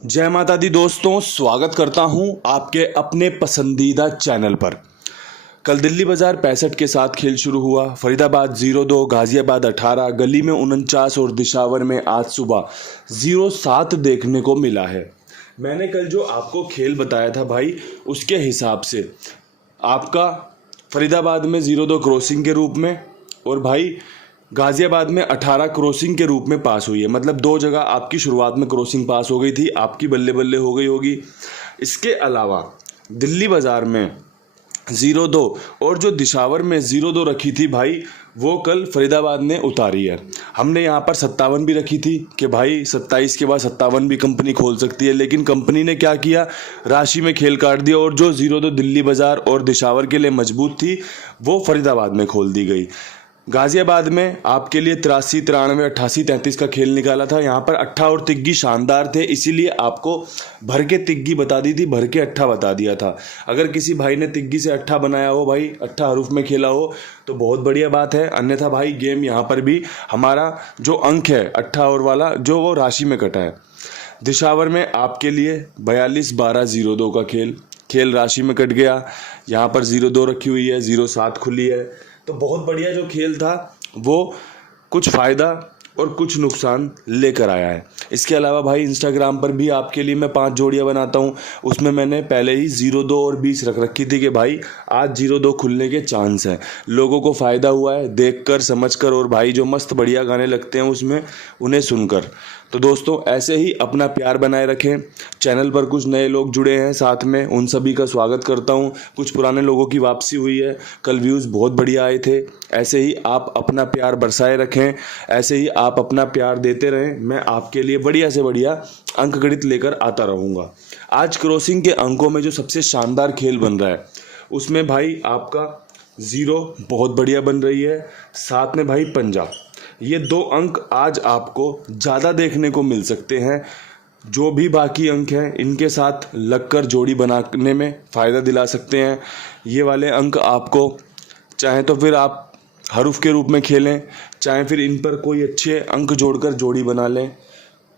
जय माता दी दोस्तों, स्वागत करता हूं आपके अपने पसंदीदा चैनल पर। कल दिल्ली बाजार 65 के साथ खेल शुरू हुआ। फरीदाबाद 0-2, गाजियाबाद 18, गली में 49 और दिशावर में आज सुबह 0-7 देखने को मिला है। मैंने कल जो आपको खेल बताया था भाई, उसके हिसाब से आपका फरीदाबाद में 0-2 क्रॉसिंग के रूप में और भाई गाजियाबाद में 18 क्रॉसिंग के रूप में पास हुई है। मतलब दो जगह आपकी शुरुआत में क्रॉसिंग पास हो गई थी, आपकी बल्ले बल्ले हो गई होगी। इसके अलावा दिल्ली बाजार में 0-2 और जो दिशावर में 0-2 रखी थी भाई, वो कल फरीदाबाद ने उतारी है। हमने यहाँ पर 57 भी रखी थी कि भाई 27 के बाद 57 भी कंपनी खोल सकती है, लेकिन कंपनी ने क्या किया, राशि में खेल काट दिया और जो 0-2 दिल्ली बाजार और दिशावर के लिए मजबूत थी वो फरीदाबाद में खोल दी गई। गाजियाबाद में आपके लिए 83, 93, 88, 33 का खेल निकाला था। यहाँ पर अट्ठा और तिग्गी शानदार थे, इसीलिए आपको भर के तिग्गी बता दी थी, भर के अट्ठा बता दिया था। अगर किसी भाई ने तिग्गी से अट्ठा बनाया हो भाई, अट्ठा हरूफ में खेला हो तो बहुत बढ़िया बात है। अन्यथा भाई गेम यहाँ पर भी हमारा जो अंक है अट्ठा और वाला जो वो राशि में कटा है। दिशावर में आपके लिए 42-12 0-2 का खेल राशि में कट गया। यहाँ पर 0-2 रखी हुई है, 0-7 खुली है। तो बहुत बढ़िया जो खेल था वो कुछ फ़ायदा और कुछ नुकसान लेकर आया है। इसके अलावा भाई इंस्टाग्राम पर भी आपके लिए मैं 5 जोड़ियां बनाता हूं, उसमें मैंने पहले ही 0-2 और 20 रख रखी थी कि भाई आज 0-2 खुलने के चांस हैं। लोगों को फ़ायदा हुआ है देखकर समझकर, और भाई जो मस्त बढ़िया गाने लगते हैं उसमें उन्हें सुनकर। तो दोस्तों ऐसे ही अपना प्यार बनाए रखें। चैनल पर कुछ नए लोग जुड़े हैं साथ में, उन सभी का स्वागत करता हूं। कुछ पुराने लोगों की वापसी हुई है, कल व्यूज़ बहुत बढ़िया आए थे। ऐसे ही आप अपना प्यार बरसाए रखें, ऐसे ही आप अपना प्यार देते रहें। मैं आपके लिए बढ़िया से बढ़िया अंक गणित लेकर आता रहूँगा। आज क्रॉसिंग के अंकों में जो सबसे शानदार खेल बन रहा है उसमें भाई आपका 0 बहुत बढ़िया बन रही है, साथ में भाई पंजा। ये 2 अंक आज आपको ज़्यादा देखने को मिल सकते हैं। जो भी बाकी अंक हैं इनके साथ लगकर जोड़ी बनाने में फ़ायदा दिला सकते हैं। ये वाले अंक आपको चाहे तो फिर आप हरूफ के रूप में खेलें, चाहे फिर इन पर कोई अच्छे अंक जोड़कर जोड़ी बना लें,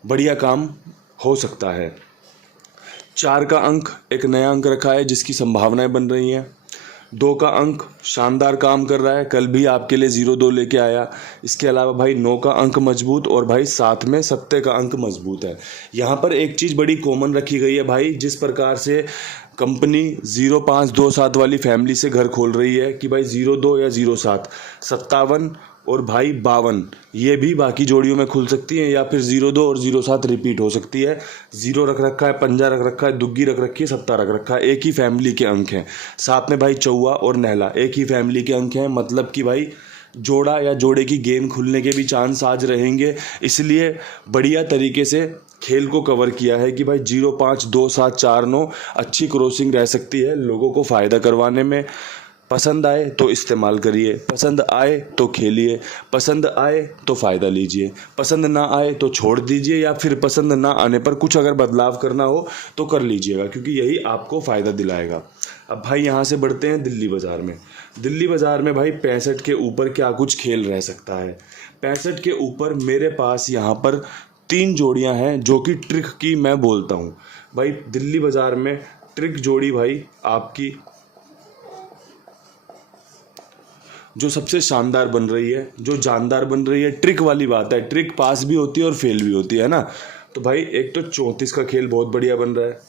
बढ़िया काम हो सकता है। 4 का अंक एक नया अंक रखा है जिसकी संभावनाएं बन रही हैं। 2 का अंक शानदार काम कर रहा है, कल भी आपके लिए 0-2 लेके आया। इसके अलावा भाई 9 का अंक मजबूत और भाई साथ में 7 का अंक मजबूत है। यहाँ पर एक चीज़ बड़ी कॉमन रखी गई है भाई, जिस प्रकार से कंपनी 0527 वाली फैमिली से घर खोल रही है कि भाई 0-2 या 0-7, 57 और भाई 52 ये भी बाकी जोड़ियों में खुल सकती हैं, या फिर 0-2 और 0-7 रिपीट हो सकती है। 0 रख रखा है, पंजा रख रखा है, दुग्गी रख रखी है, 7 रख रखा है, एक ही फैमिली के अंक हैं। साथ में भाई चौवा और नहला एक ही फैमिली के अंक हैं। मतलब कि भाई जोड़ा या जोड़े की गेम खुलने के भी चांस आज रहेंगे। इसलिए बढ़िया तरीके से खेल को कवर किया है कि भाई 0-5, 2-7, 4-9 अच्छी क्रॉसिंग रह सकती है लोगों को फ़ायदा करवाने में। पसंद आए तो इस्तेमाल करिए, पसंद आए तो खेलिए, पसंद आए तो फ़ायदा लीजिए, पसंद ना आए तो छोड़ दीजिए, या फिर पसंद ना आने पर कुछ अगर बदलाव करना हो तो कर लीजिएगा, क्योंकि यही आपको फ़ायदा दिलाएगा। अब भाई यहाँ से बढ़ते हैं दिल्ली बाज़ार में। दिल्ली बाज़ार में भाई 65 के ऊपर क्या कुछ खेल रह सकता है। 65 के ऊपर मेरे पास यहाँ पर 3 जोड़ियाँ हैं जो कि ट्रिक की मैं बोलता हूँ। भाई दिल्ली बाज़ार में ट्रिक जोड़ी भाई आपकी जो सबसे शानदार बन रही है, जो जानदार बन रही है, ट्रिक वाली बात है। ट्रिक पास भी होती है और फेल भी होती है ना। तो भाई एक तो 34 का खेल बहुत बढ़िया बन रहा है,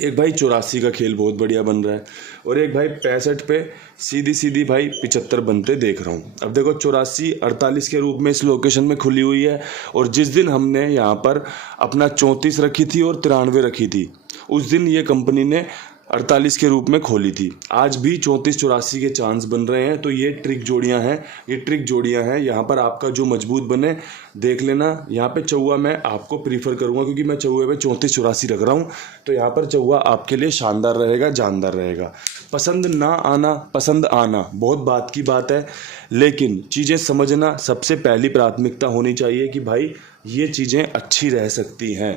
एक भाई 84 का खेल बहुत बढ़िया बन रहा है, और एक भाई 65 पे सीधी सीधी भाई 75 बनते देख रहा हूँ। अब देखो 84 48 के रूप में इस लोकेशन में खुली हुई है, और जिस दिन हमने यहाँ पर अपना 34 रखी थी और 93 रखी थी, उस दिन ये कंपनी ने 48 के रूप में खोली थी। आज भी 34-84 के चांस बन रहे हैं। तो ये ट्रिक जोड़ियां हैं, ये ट्रिक जोड़ियां हैं। यहाँ पर आपका जो मजबूत बने देख लेना। यहाँ पे चौवा मैं आपको प्रीफर करूँगा, क्योंकि मैं चौवे पे 34-84 रख रहा हूँ। तो यहाँ पर चौवा आपके लिए शानदार रहेगा, जानदार रहेगा। पसंद ना आना, पसंद आना बहुत बात की बात है, लेकिन चीज़ें समझना सबसे पहली प्राथमिकता होनी चाहिए कि भाई ये चीज़ें अच्छी रह सकती हैं।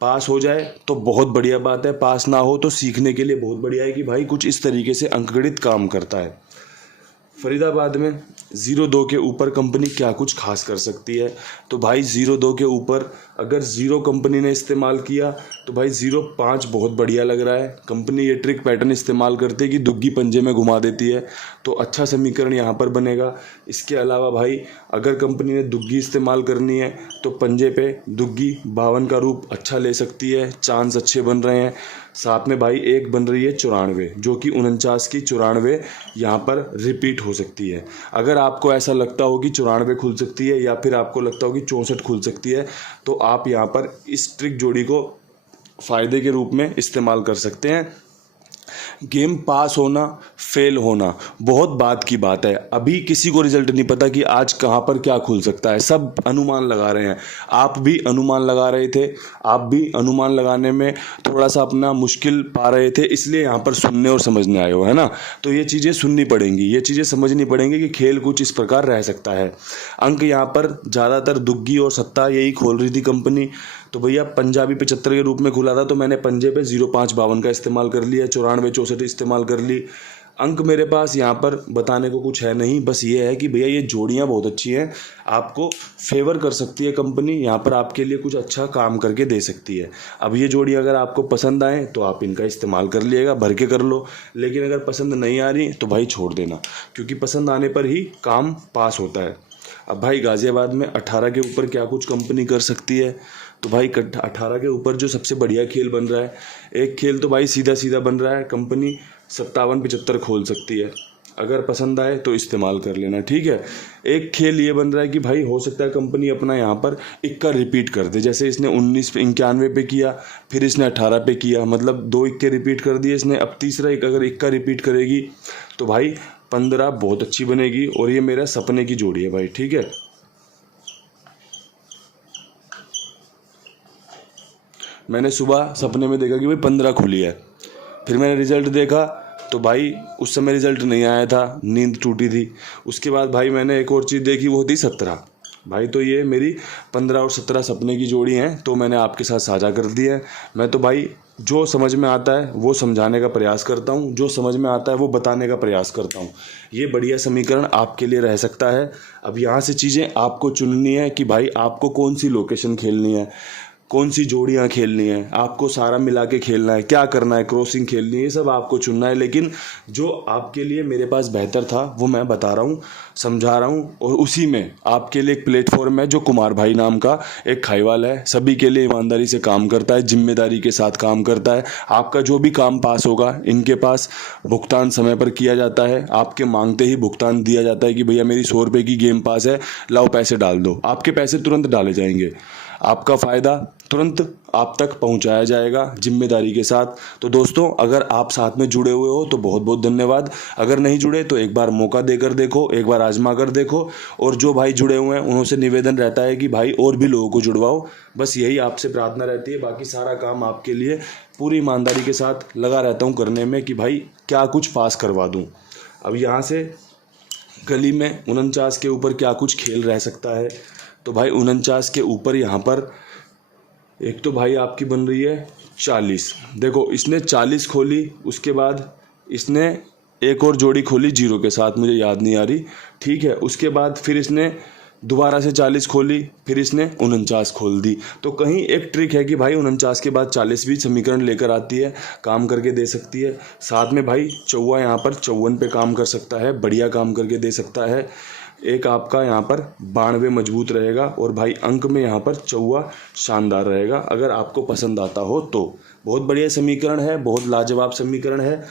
पास हो जाए तो बहुत बढ़िया बात है, पास ना हो तो सीखने के लिए बहुत बढ़िया है कि भाई कुछ इस तरीके से अंकगणित काम करता है। फरीदाबाद में 0-2 के ऊपर कंपनी क्या कुछ खास कर सकती है। तो भाई 0-2 के ऊपर अगर 0 कंपनी ने इस्तेमाल किया तो भाई 0-5 बहुत बढ़िया लग रहा है। कंपनी ये ट्रिक पैटर्न इस्तेमाल करती है कि दुग्गी पंजे में घुमा देती है, तो अच्छा समीकरण यहाँ पर बनेगा। इसके अलावा भाई अगर कंपनी ने दुग्गी इस्तेमाल करनी है तो पंजे पे दुग्गी 52 का रूप अच्छा ले सकती है, चांस अच्छे बन रहे हैं। साथ में भाई एक बन रही है 94, जो कि 49 की 94 यहाँ पर रिपीट हो सकती है। अगर आपको ऐसा लगता हो कि 94 खुल सकती है या फिर आपको लगता हो कि 64 खुल सकती है, तो आप यहाँ पर इस ट्रिक जोड़ी को फ़ायदे के रूप में इस्तेमाल कर सकते हैं। गेम पास होना फेल होना बहुत बात की बात है। अभी किसी को रिजल्ट नहीं पता कि आज कहाँ पर क्या खुल सकता है, सब अनुमान लगा रहे हैं। आप भी अनुमान लगा रहे थे, आप भी अनुमान लगाने में थोड़ा सा अपना मुश्किल पा रहे थे, इसलिए यहाँ पर सुनने और समझने आए हो, है ना। तो ये चीज़ें सुननी पड़ेंगी, ये चीज़ें समझनी पड़ेंगी कि खेल कुछ इस प्रकार रह सकता है। अंक यहाँ पर ज़्यादातर दुग्गी और सत्ता यही खोल रही थी कंपनी। तो भैया पंजाबी 75 के रूप में खुला था, तो मैंने पंजे पे 0-5-52 का इस्तेमाल कर लिया, 94-64 इस्तेमाल कर ली। अंक मेरे पास यहाँ पर बताने को कुछ है नहीं, बस ये है कि भैया ये जोड़ियाँ बहुत अच्छी हैं, आपको फेवर कर सकती है कंपनी, यहाँ पर आपके लिए कुछ अच्छा काम करके दे सकती है। अब ये जोड़ी अगर आपको पसंद आए तो आप इनका इस्तेमाल कर लिएगा, भर के कर लो। लेकिन अगर पसंद नहीं आ रही तो भाई छोड़ देना, क्योंकि पसंद आने पर ही काम पास होता है। अब भाई गाज़ियाबाद में 18 के ऊपर क्या कुछ कंपनी कर सकती है। तो भाई 18 के ऊपर जो सबसे बढ़िया खेल बन रहा है, एक खेल तो भाई सीधा सीधा बन रहा है, कंपनी 57-75 खोल सकती है। अगर पसंद आए तो इस्तेमाल कर लेना, ठीक है। एक खेल ये बन रहा है कि भाई हो सकता है कंपनी अपना यहाँ पर इक्का रिपीट कर दे, जैसे इसने 91 पे किया, फिर इसने 18 पे किया, मतलब 2 इक्के रिपीट कर दिए इसने। अब तीसरा अगर इक्का रिपीट करेगी तो भाई 15 बहुत अच्छी बनेगी, और ये मेरा सपने की जोड़ी है भाई, ठीक है। मैंने सुबह सपने में देखा कि भाई 15 खुली है, फिर मैंने रिज़ल्ट देखा तो भाई उस समय रिज़ल्ट नहीं आया था, नींद टूटी थी। उसके बाद भाई मैंने एक और चीज़ देखी, वो थी 17 भाई। तो ये मेरी 15 और 17 सपने की जोड़ी हैं, तो मैंने आपके साथ साझा कर दी है। मैं तो भाई जो समझ में आता है वो समझाने का प्रयास करता हूँ, जो समझ में आता है वो बताने का प्रयास करता हूँ। ये बढ़िया समीकरण आपके लिए रह सकता है। अब यहाँ से चीज़ें आपको चुननी है कि भाई आपको कौन सी लोकेशन खेलनी है, कौन सी जोड़ियाँ खेलनी है, आपको सारा मिला के खेलना है, क्या करना है, क्रॉसिंग खेलनी है, ये सब आपको चुनना है। लेकिन जो आपके लिए मेरे पास बेहतर था वो मैं बता रहा हूँ, समझा रहा हूँ, और उसी में आपके लिए एक प्लेटफॉर्म है जो कुमार भाई नाम का एक खाईवाल है, सभी के लिए ईमानदारी से काम करता है, जिम्मेदारी के साथ काम करता है। आपका जो भी काम पास होगा इनके पास भुगतान समय पर किया जाता है, आपके मांगते ही भुगतान दिया जाता है कि भैया मेरी 100 रुपये की गेम पास है, लाओ पैसे डाल दो। आपके पैसे तुरंत डाले जाएंगे, आपका फ़ायदा तुरंत आप तक पहुंचाया जाएगा जिम्मेदारी के साथ। तो दोस्तों, अगर आप साथ में जुड़े हुए हो तो बहुत बहुत धन्यवाद। अगर नहीं जुड़े तो एक बार मौका देकर देखो, एक बार आजमा कर देखो। और जो भाई जुड़े हुए हैं उनसे निवेदन रहता है कि भाई और भी लोगों को जुड़वाओ, बस यही आपसे प्रार्थना रहती है। बाकी सारा काम आपके लिए पूरी ईमानदारी के साथ लगा रहता हूँ करने में कि भाई क्या कुछ पास करवा दूँ। अब यहाँ से गली में 49 के ऊपर क्या कुछ खेल रह सकता है। तो भाई 49 के ऊपर यहाँ पर एक तो भाई आपकी बन रही है 40। देखो इसने 40 खोली, उसके बाद इसने एक और जोड़ी खोली 0 के साथ, मुझे याद नहीं आ रही, ठीक है। उसके बाद फिर इसने दोबारा से 40 खोली, फिर इसने 49 खोल दी। तो कहीं एक ट्रिक है कि भाई 49 के बाद 40 भी समीकरण लेकर आती है, काम करके दे सकती है। साथ में भाई चौवा यहाँ पर 54 पे काम कर सकता है, बढ़िया काम करके दे सकता है। एक आपका यहाँ पर 92 मजबूत रहेगा, और भाई अंक में यहाँ पर चौवा शानदार रहेगा। अगर आपको पसंद आता हो तो बहुत बढ़िया समीकरण है, बहुत लाजवाब समीकरण है।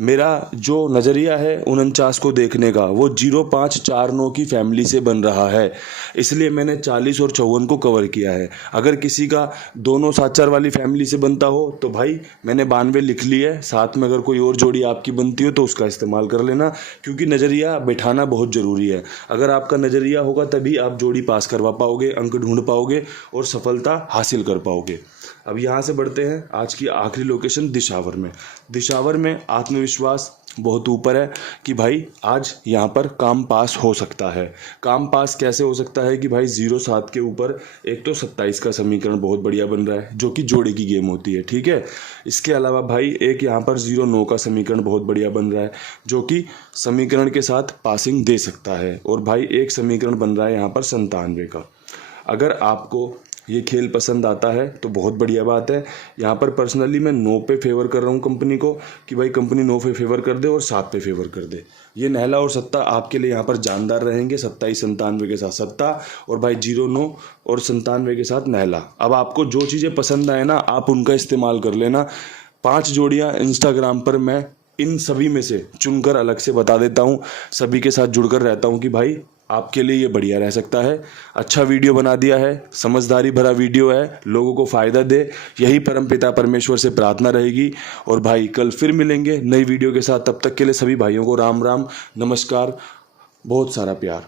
मेरा जो नज़रिया है 49 को देखने का वो 0549 की फैमिली से बन रहा है, इसलिए मैंने 40 और 54 को कवर किया है। अगर किसी का दोनों 7-4 वाली फैमिली से बनता हो तो भाई मैंने 92 लिख ली है। साथ में अगर कोई और जोड़ी आपकी बनती हो तो उसका इस्तेमाल कर लेना, क्योंकि नज़रिया बैठाना बहुत ज़रूरी है। अगर आपका नज़रिया होगा तभी आप जोड़ी पास करवा पाओगे, अंक ढूंढ पाओगे और सफलता हासिल कर पाओगे। अब यहाँ से बढ़ते हैं आज की आखिरी लोकेशन दिशावर में। दिशावर में आत्मविश्वास बहुत ऊपर है कि भाई आज यहाँ पर काम पास हो सकता है। काम पास कैसे हो सकता है कि भाई 0-7 के ऊपर एक तो 27 का समीकरण बहुत बढ़िया बन रहा है जो कि जोड़े की गेम होती है, ठीक है। इसके अलावा भाई एक यहाँ पर 0-9 का समीकरण बहुत बढ़िया बन रहा है जो कि समीकरण के साथ पासिंग दे सकता है। और भाई एक समीकरण बन रहा है यहाँ पर 97 का। अगर आपको ये खेल पसंद आता है तो बहुत बढ़िया बात है। यहाँ पर पर्सनली मैं 9 पे फेवर कर रहा हूँ कंपनी को कि भाई कंपनी 9 पे फेवर कर दे और 7 पे फेवर कर दे। ये नहला और सत्ता आपके लिए यहाँ पर जानदार रहेंगे। 27-97 के साथ सत्ता और भाई 0-9 और 97 के साथ नहला। अब आपको जो चीज़ें पसंद आए ना आप उनका इस्तेमाल कर लेना। 5 जोड़ियाँ इंस्टाग्राम पर मैं इन सभी में से चुनकर अलग से बता देता हूँ, सभी के साथ जुड़कर रहता हूँ कि भाई आपके लिए ये बढ़िया रह सकता है। अच्छा वीडियो बना दिया है, समझदारी भरा वीडियो है, लोगों को फ़ायदा दे, यही परमपिता परमेश्वर से प्रार्थना रहेगी। और भाई कल फिर मिलेंगे नई वीडियो के साथ। तब तक के लिए सभी भाइयों को राम राम, नमस्कार, बहुत सारा प्यार।